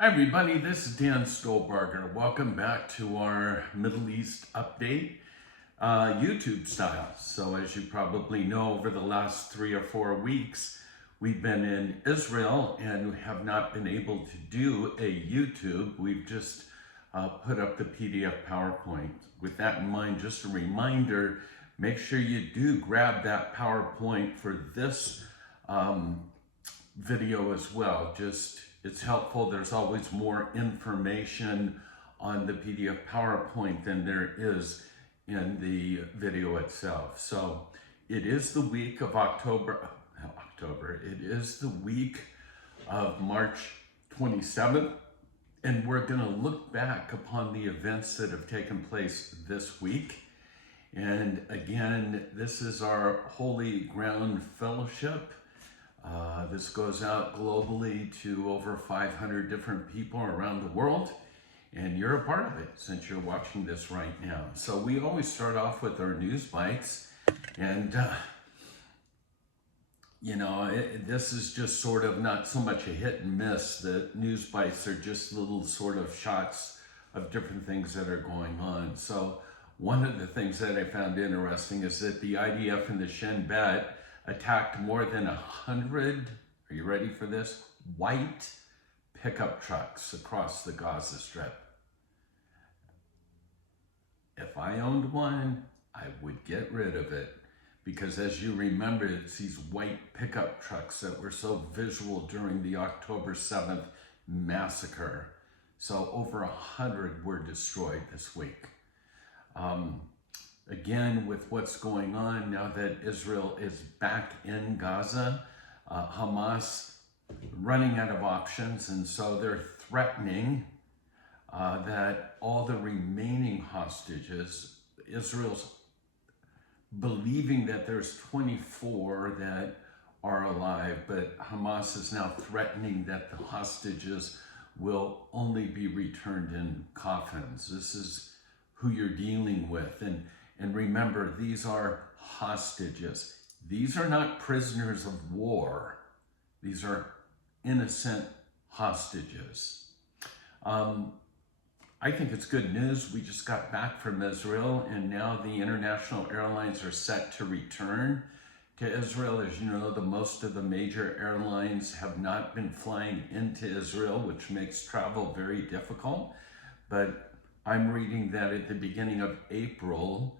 Hi everybody, this is Dan Stolbarger. Welcome back to our Middle East update, YouTube style. So as you probably know, over the last 3 or 4 weeks, we've been in Israel and have not been able to do a YouTube. We've just put up the PDF PowerPoint. With that in mind, just a reminder, make sure you do grab that PowerPoint for this video as well. It's helpful. There's always more information on the PDF PowerPoint than there is in the video itself. So it is the week of it is the week of March 27th, and we're going to look back upon the events that have taken place this week. And again, this is our Holy Ground Fellowship. This goes out globally to over 500 different people around the world, and you're a part of it since you're watching this right now. So we always start off with our news bites, and this is just sort of not so much a hit and miss. The news bites are just little sort of shots of different things that are going on. So one of the things that I found interesting is that the IDF and the Shin Bet attacked more than 100, are you ready for this, white pickup trucks across the Gaza Strip. If I owned one, I would get rid of it, because as you remember, it's these white pickup trucks that were so visual during the October 7th massacre. So over 100 were destroyed this week. Again, with what's going on now that Israel is back in Gaza, Hamas running out of options, and so they're threatening that all the remaining hostages, Israel's believing that there's 24 that are alive, but Hamas is now threatening that the hostages will only be returned in coffins. This is who you're dealing with. And remember, these are hostages. These are not prisoners of war. These are innocent hostages. I think it's good news. We just got back from Israel, and now the international airlines are set to return to Israel. As you know, most of the major airlines have not been flying into Israel, which makes travel very difficult. But I'm reading that at the beginning of April,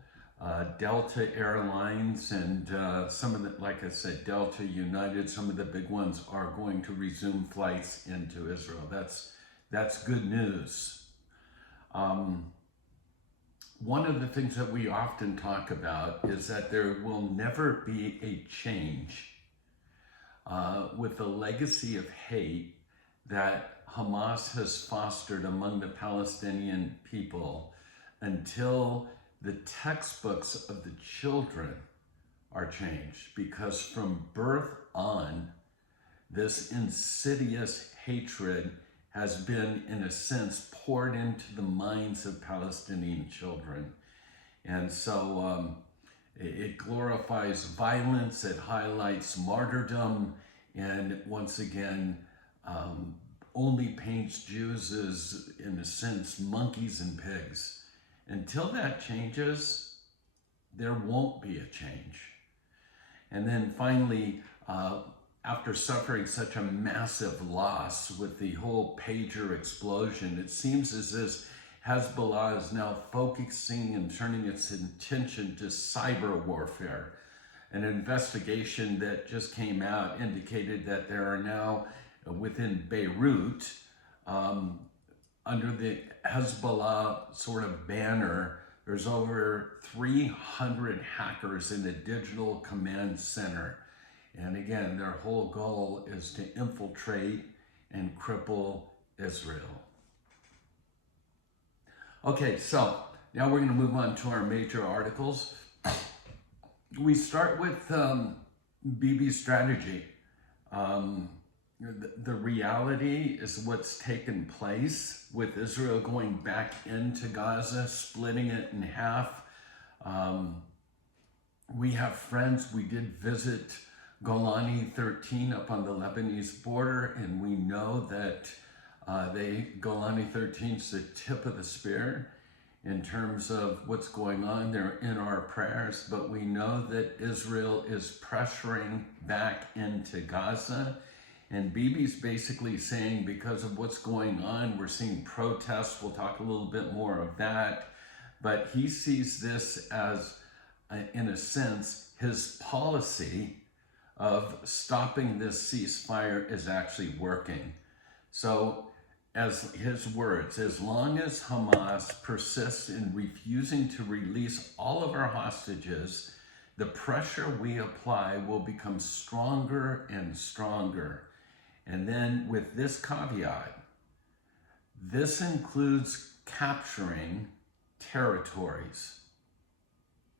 Delta Airlines and some of the, like I said, Delta, United, some of the big ones are going to resume flights into Israel. That's good news. One of the things that we often talk about is that there will never be a change with the legacy of hate that Hamas has fostered among the Palestinian people until the textbooks of the children are changed, because from birth on, this insidious hatred has been, in a sense, poured into the minds of Palestinian children. And so it glorifies violence, it highlights martyrdom, and once again, only paints Jews as, in a sense, monkeys and pigs. Until that changes, there won't be a change. And then finally, after suffering such a massive loss with the whole pager explosion, it seems as if Hezbollah is now focusing and turning its attention to cyber warfare. An investigation that just came out indicated that there are now, within Beirut, under the Hezbollah sort of banner, there's over 300 hackers in the digital command center. And again, their whole goal is to infiltrate and cripple Israel. Okay, so now we're going to move on to our major articles. We start with Bibi's strategy. The reality is what's taken place with Israel going back into Gaza, splitting it in half. We have friends. We did visit Golani 13 up on the Lebanese border, and we know that Golani 13 is the tip of the spear in terms of what's going on. They're in our prayers, but we know that Israel is pressuring back into Gaza. And Bibi's basically saying because of what's going on, we're seeing protests. We'll talk a little bit more of that. But he sees this as, in a sense, his policy of stopping this ceasefire is actually working. So, as his words, as long as Hamas persists in refusing to release all of our hostages, the pressure we apply will become stronger and stronger. And then with this caveat, this includes capturing territories,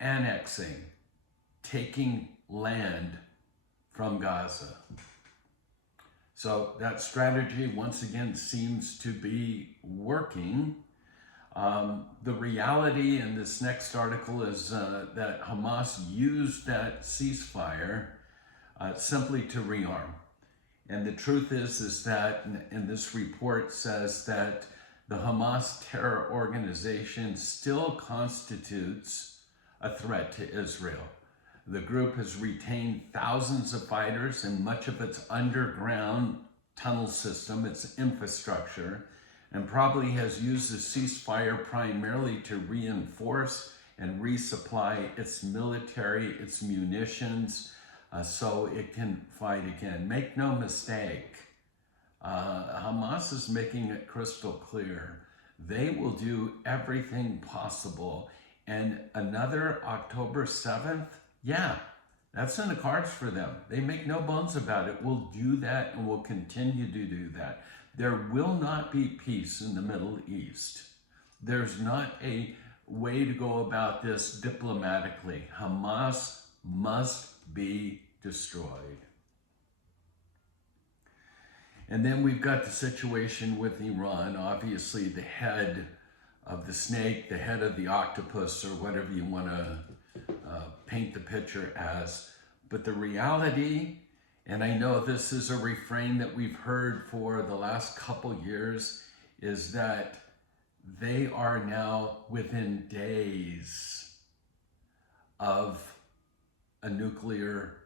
annexing, taking land from Gaza. So that strategy, once again, seems to be working. The reality in this next article is that Hamas used that ceasefire simply to rearm. And the truth is that, and this report says that the Hamas terror organization still constitutes a threat to Israel. The group has retained thousands of fighters and much of its underground tunnel system, its infrastructure, and probably has used the ceasefire primarily to reinforce and resupply its military, its munitions, so it can fight again. Make no mistake, Hamas is making it crystal clear. They will do everything possible. And another October 7th, yeah, that's in the cards for them. They make no bones about it. We'll do that and we'll continue to do that. There will not be peace in the Middle East. There's not a way to go about this diplomatically. Hamas must be destroyed. And then we've got the situation with Iran, obviously the head of the snake, the head of the octopus, or whatever you want to paint the picture as. But the reality, and I know this is a refrain that we've heard for the last couple years, is that they are now within days of a nuclear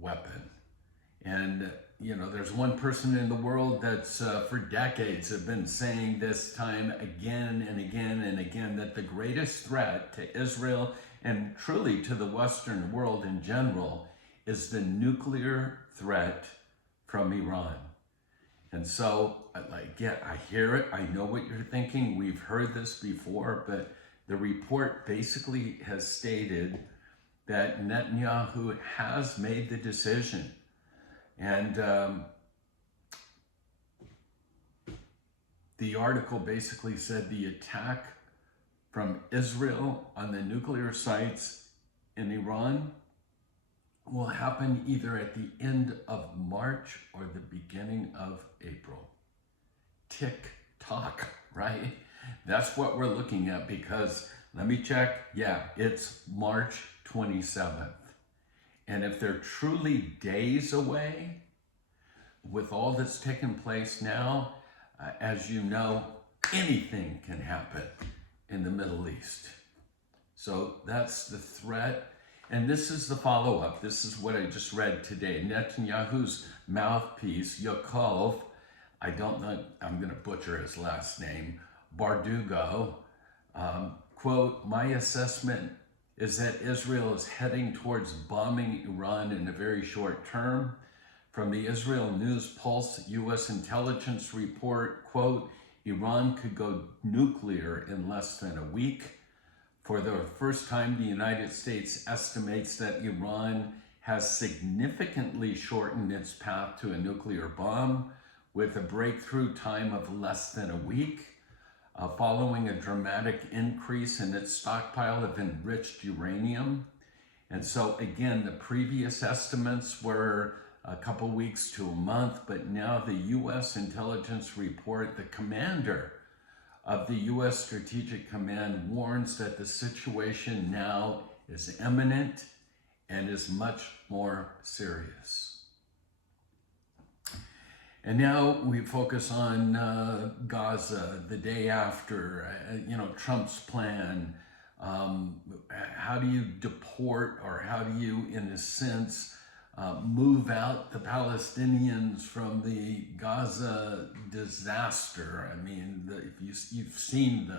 weapon. And you know, there's one person in the world that's for decades have been saying this time again and again and again that the greatest threat to Israel and truly to the Western world in general is the nuclear threat from Iran. And so, I hear it, I know what you're thinking, we've heard this before, but the report basically has stated that Netanyahu has made the decision. And the article basically said the attack from Israel on the nuclear sites in Iran will happen either at the end of March or the beginning of April. Tick tock, right? That's what we're looking at because, let me check, yeah, it's March 27th. And if they're truly days away, with all that's taken place now, as you know, anything can happen in the Middle East. So that's the threat. And this is the follow-up. This is what I just read today. Netanyahu's mouthpiece, Yaakov, I don't know, I'm going to butcher his last name, Bardugo, quote, "My assessment is that Israel is heading towards bombing Iran in a very short term. From the Israel News Pulse U.S. intelligence report, quote, Iran could go nuclear in less than a week. For the first time, the United States estimates that Iran has significantly shortened its path to a nuclear bomb with a breakthrough time of less than a week. Following a dramatic increase in its stockpile of enriched uranium. And so again, the previous estimates were a couple weeks to a month, but now the U.S. intelligence report, the commander of the U.S. Strategic Command warns that the situation now is imminent and is much more serious. And now we focus on Gaza, the day after, Trump's plan. How do you deport, or how do you, in a sense, move out the Palestinians from the Gaza disaster? I mean, if you've seen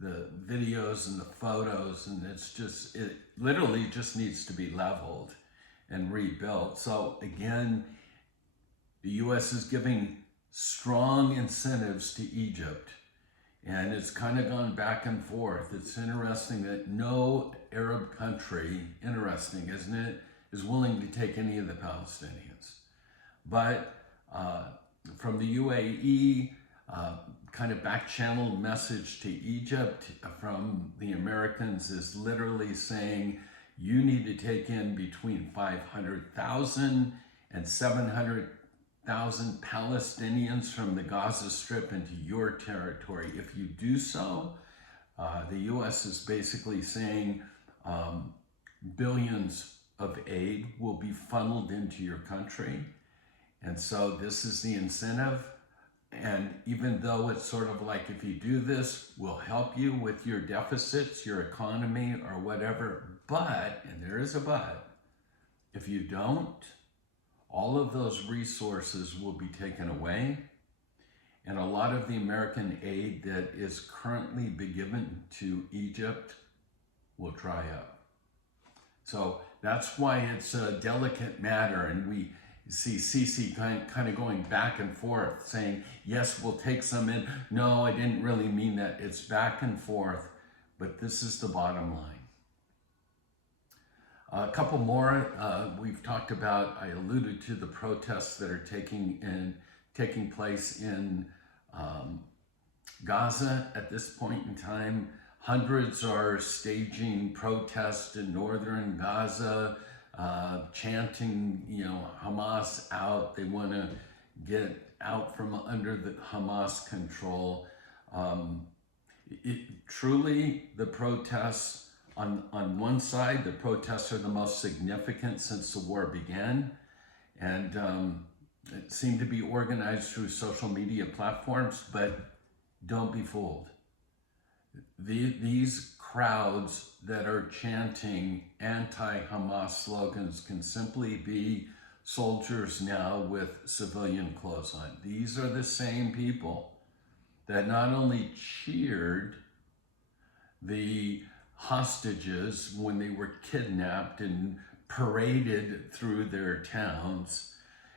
the videos and the photos, and it literally just needs to be leveled and rebuilt. So again, the U.S. is giving strong incentives to Egypt, and it's kind of gone back and forth. It's interesting that no Arab country, interesting, isn't it, is willing to take any of the Palestinians. But from the UAE, kind of back-channeled message to Egypt from the Americans is literally saying, you need to take in between 500,000 and 700,000 Palestinians from the Gaza Strip into your territory. If you do so, the U.S. is basically saying billions of aid will be funneled into your country. And so this is the incentive. And even though it's sort of like, if you do this, we'll help you with your deficits, your economy, or whatever. But, and there is a but, if you don't, all of those resources will be taken away, and a lot of the American aid that is currently being given to Egypt will dry up. So that's why it's a delicate matter, and we see Sisi kind of going back and forth, saying, yes, we'll take some in. No, I didn't really mean that. It's back and forth, but this is the bottom line. A couple more. We've talked about, I alluded to the protests that are taking place in Gaza at this point in time. Hundreds are staging protests in northern Gaza, chanting, Hamas out. They want to get out from under the Hamas control. Truly, the protests, on one side, the protests are the most significant since the war began, and it seemed to be organized through social media platforms, but don't be fooled. These crowds that are chanting anti-Hamas slogans can simply be soldiers now with civilian clothes on. These are the same people that not only cheered the hostages when they were kidnapped and paraded through their towns,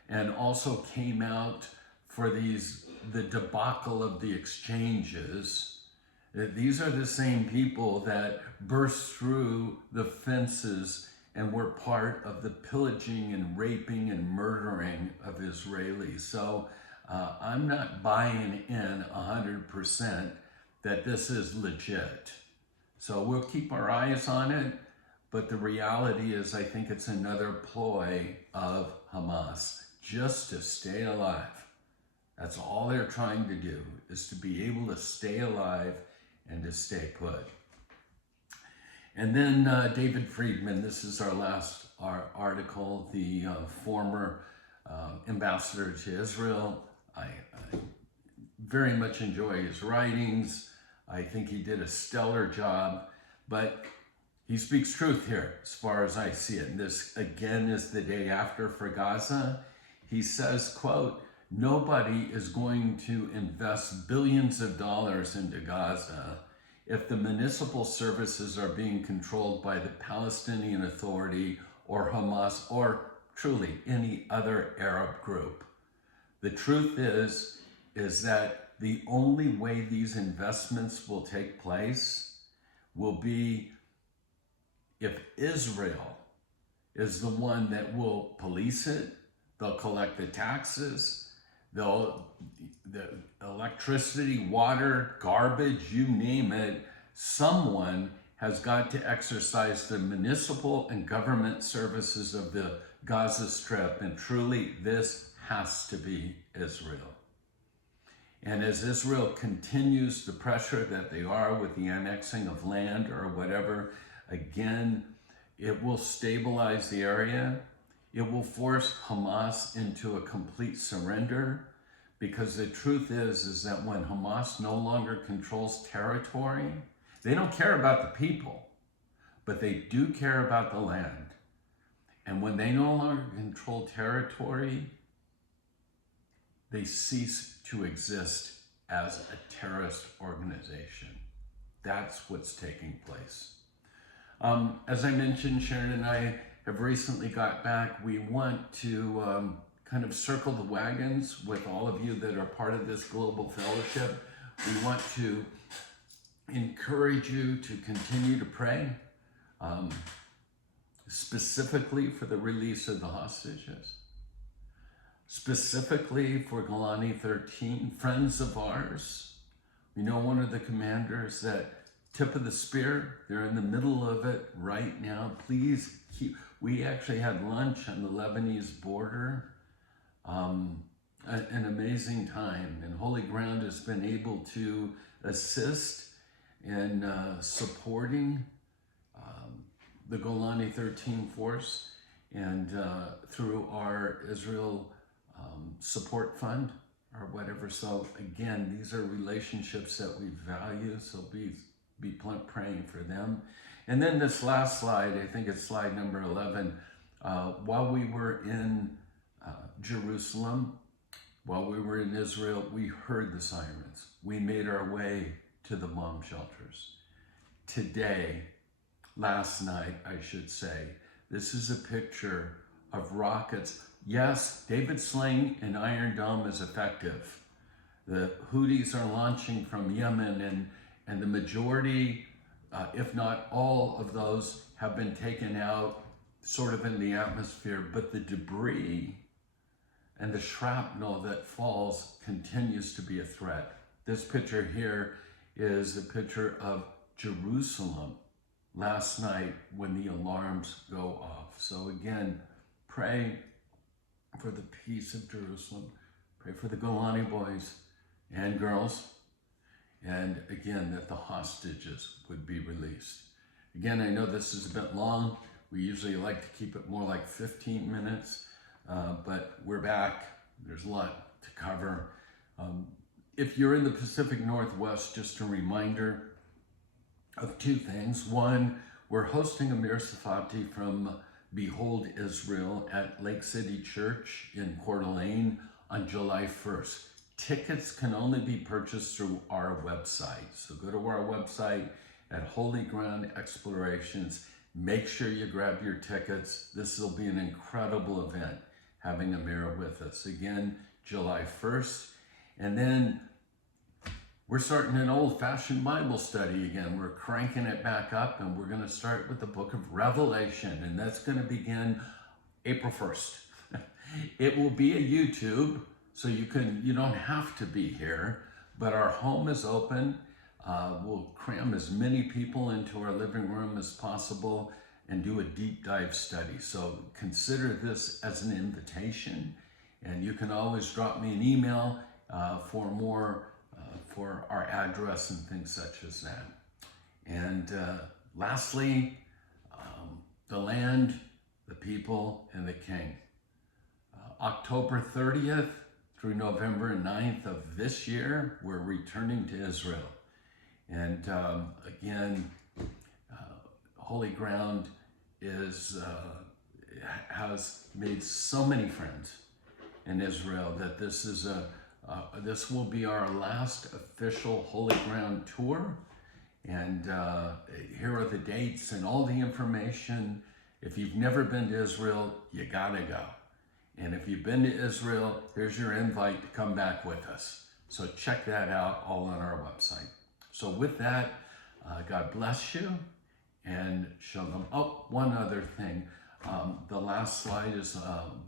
and also came out for the debacle of the exchanges. These are the same people that burst through the fences and were part of the pillaging and raping and murdering of Israelis. So I'm not buying in 100% that this is legit. So we'll keep our eyes on it, but the reality is I think it's another ploy of Hamas just to stay alive. That's all they're trying to do, is to be able to stay alive and to stay put. And then David Friedman, this is our last article, the former ambassador to Israel. I very much enjoy his writings. I think he did a stellar job, but he speaks truth here as far as I see it. And this, again, is the day after for Gaza. He says, quote, nobody is going to invest billions of dollars into Gaza if the municipal services are being controlled by the Palestinian Authority or Hamas or truly any other Arab group. The truth is that the only way these investments will take place will be if Israel is the one that will police it. They'll collect the taxes, the electricity, water, garbage, you name it. Someone has got to exercise the municipal and government services of the Gaza Strip, and truly this has to be Israel. And as Israel continues the pressure that they are with the annexing of land or whatever, again, it will stabilize the area. It will force Hamas into a complete surrender. Because the truth is that when Hamas no longer controls territory, they don't care about the people, but they do care about the land. And when they no longer control territory, they cease to exist as a terrorist organization. That's what's taking place. As I mentioned, Sharon and I have recently got back. We want to kind of circle the wagons with all of you that are part of this global fellowship. We want to encourage you to continue to pray, specifically for the release of the hostages, specifically for Golani 13, friends of ours. We know one of the commanders that tip of the spear, they're in the middle of it right now. Please keep, we actually had lunch on the Lebanese border, an amazing time, and Holy Ground has been able to assist in supporting the Golani 13 force, and through our Israel support fund or whatever. So again, these are relationships that we value, so be praying for them. And then this last slide, I think it's slide number 11, while we were in Jerusalem, while we were in Israel, we heard the sirens. We made our way to the bomb shelters. Today, last night, I should say, this is a picture of rockets. Yes, David Sling and Iron Dome is effective. The Houthis are launching from Yemen, and the majority, if not all of those, have been taken out sort of in the atmosphere, but the debris and the shrapnel that falls continues to be a threat. This picture here is a picture of Jerusalem last night when the alarms go off. So again, pray for the peace of Jerusalem. Pray for the Golani boys and girls. And again, that the hostages would be released. Again, I know this is a bit long. We usually like to keep it more like 15 minutes, but we're back. There's a lot to cover. If you're in the Pacific Northwest, just a reminder of two things. One, we're hosting Amir Tsarfati from Behold Israel at Lake City Church in Coeur d'Alene on July 1st. Tickets can only be purchased through our website. So go to our website at Holy Ground Explorations. Make sure you grab your tickets. This will be an incredible event, having Amir with us. Again, July 1st. And then we're starting an old-fashioned Bible study again. We're cranking it back up, and we're going to start with the book of Revelation, and that's going to begin April 1st. It will be a YouTube, so you don't have to be here, but our home is open. We'll cram as many people into our living room as possible and do a deep dive study. So consider this as an invitation, and you can always drop me an email for more, for our address and things such as that. And lastly, the land, the people, and the king. October 30th through November 9th of this year, we're returning to Israel. And again, Holy Ground has made so many friends in Israel that this will be our last official Holy Ground tour. And here are the dates and all the information. If you've never been to Israel, you gotta go. And if you've been to Israel, here's your invite to come back with us. So check that out all on our website. So with that, God bless you and shalom. Oh, one other thing. The last slide is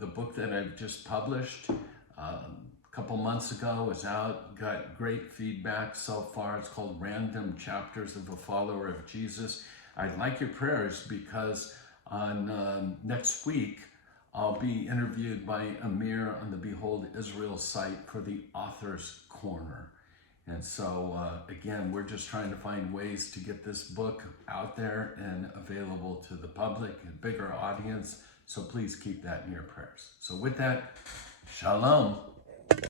the book that I've just published a couple months ago. Is out, got great feedback so far. It's called Random Chapters of a Follower of Jesus. I'd like your prayers because on next week, I'll be interviewed by Amir on the Behold Israel site for the Author's Corner. And so, again, we're just trying to find ways to get this book out there and available to the public, a bigger audience. So please keep that in your prayers. So with that, shalom.